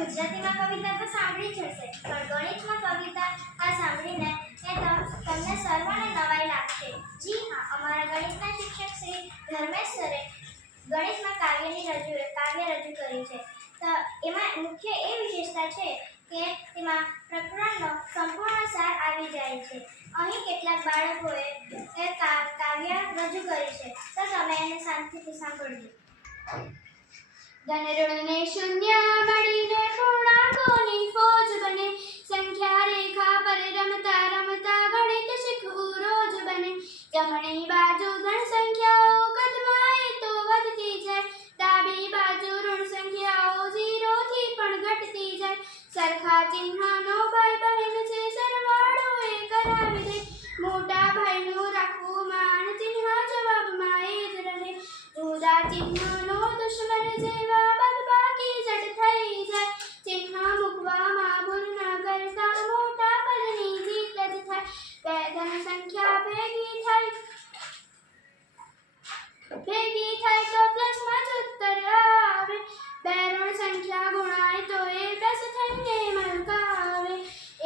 ગુજરાતીમાં કવિતા તો સાંભળી જ હશે, પણ ગણિતમાં કવિતા આ સાંભળીને તમને સર્વને નવાઈ લાગશે. જી હા, અમારા ગણિતના શિક્ષક શ્રી ધર્મેશ સરે ગણિતમાં કાવ્ય રજૂ કરી છે. તો એમાં મુખ્ય એ વિશેષતા છે કે તેમાં પ્રકરણનો સંપૂર્ણ સાર આવી જાય છે. અહીં કેટલાક બાળકોએ કાવ્ય રજૂ કરી છે, તો તમે એને શાંતિથી સાંભળજો. ધનઋણને શૂન્ય મળીને પૂર્ણાંકોની ફોજ બને, સંખ્યા રેખા પર રમતા રમતા ગણિત શીખવું રોજ બને. જમણી બાજુ ધન સંખ્યાઓ કદમાં એ તો વધતી જાય, ડાબી બાજુ ઋણ સંખ્યાઓ 0 થી પણ ઘટતી જાય. સરખા ચિહ્નનો ભાઈ બહેન છે, સરવાળો એ કરાવી દે, મોટા ભાઈનું રાખવું માન, ચિહ્ન જવાબમાં એ જ રહે. જુદા ચિહ્નનો દુશ્મન જેવા બદબાકી જડ થઈ જાય, ચિહ્ન મૂકવામાં ભૂલ ન કરતા મોટા પદની જીત જ થાય. બે ધન સંખ્યા ભેગી થાય તો પ્લસમાં જ ઉત્તર આવે, બે ઋણ સંખ્યા ગુણાય તો એ પ્લસ થઈને મલકાવે.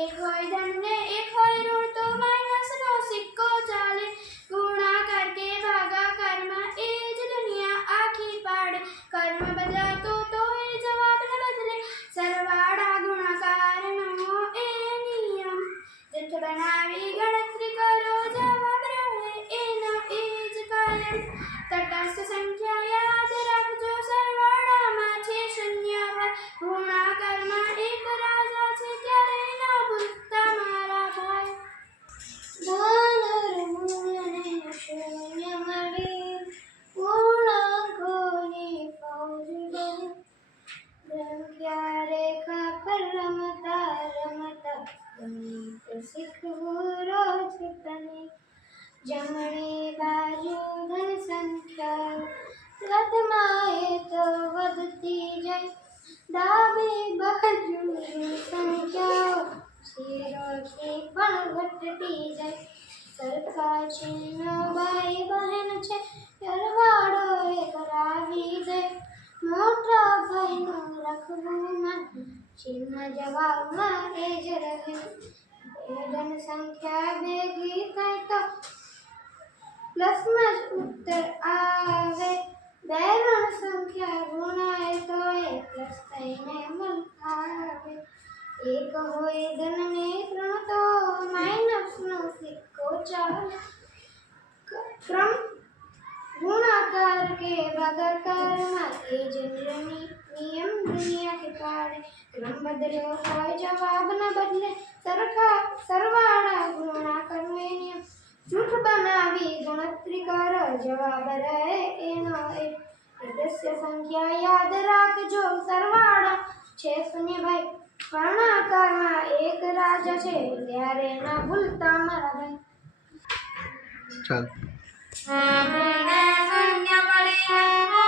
એક હોય ધન ને એક હોય ઋણ તો માઇનસનો સિક્કો ચાલે, ગુણાકાર કે ભાગાકારમાં એ જ દુનિયા આખી પાડે. કર્મ બદલાતો તો એ જવાબને બદલે, સરવાળા ગુણાકારનો એ નિયમ. જૂથ બનાવી ગણતરી કરો, જવાબ રહે એનો એ જ કાયમ. તટસ્થ સંખ્યા યાદ રાખજો, સરવાળામાં છે શૂન્ય ભાઈ, ગુણાકારમાં એક રાજા છે, ત્યારે ના ભૂલતા મારા ભાઈ. ધનઋણને શૂન્ય મળી પૂર્ણાંકોની ફૌજ બની, સંખ્યા રેખા પર રમતા રમતા ગણિત શીખવું રોજ બને. જમણી બાજુ ધન સંખ્યા કદમાં એ તો વધતી જાય, ડાબી બાજુ સંખ્યાઓ 0 થી પણ ઘટતી જાય. સરખા ચિહ્ન ભાઈ બહેન છે, સરવાળો એ કરાવી દે, મોટા ભાઈનું રાખવું માન, ચિહ્ન જવાબમાં એ જ રહે. બે ધન સંખ્યા ભેગી થાય તો પ્લસમાં જ ઉત્તર આવે, બે ઋણ સંખ્યા ગુણાય તો એ પ્લસ થઈને મલકાવે. એક હોય ધન ને ઋણ તો માઇનસનો સિક્કો ચાલે, ક્રમ ગુણાકાર કે ભાગાકારમાં એ જ નિયમ દુનિયા કે પાડે. ક્રમ બદલ્યો હોય જવાબ ન બદલે, સરવાળા ગુણાકારનો એ નિયમ. જૂથ બનાવી ગણતરી કરો, જવાબ રહે એનો એ. સદસ્ય સંખ્યા યાદ રાખજો, સરવાળા છે શૂન્ય ભાઈ, ગુણાકારમાં એક રાજા છે, ત્યારે ના ભૂલતા મારા ભાઈ. ચાલ. શૂન્ય મળીને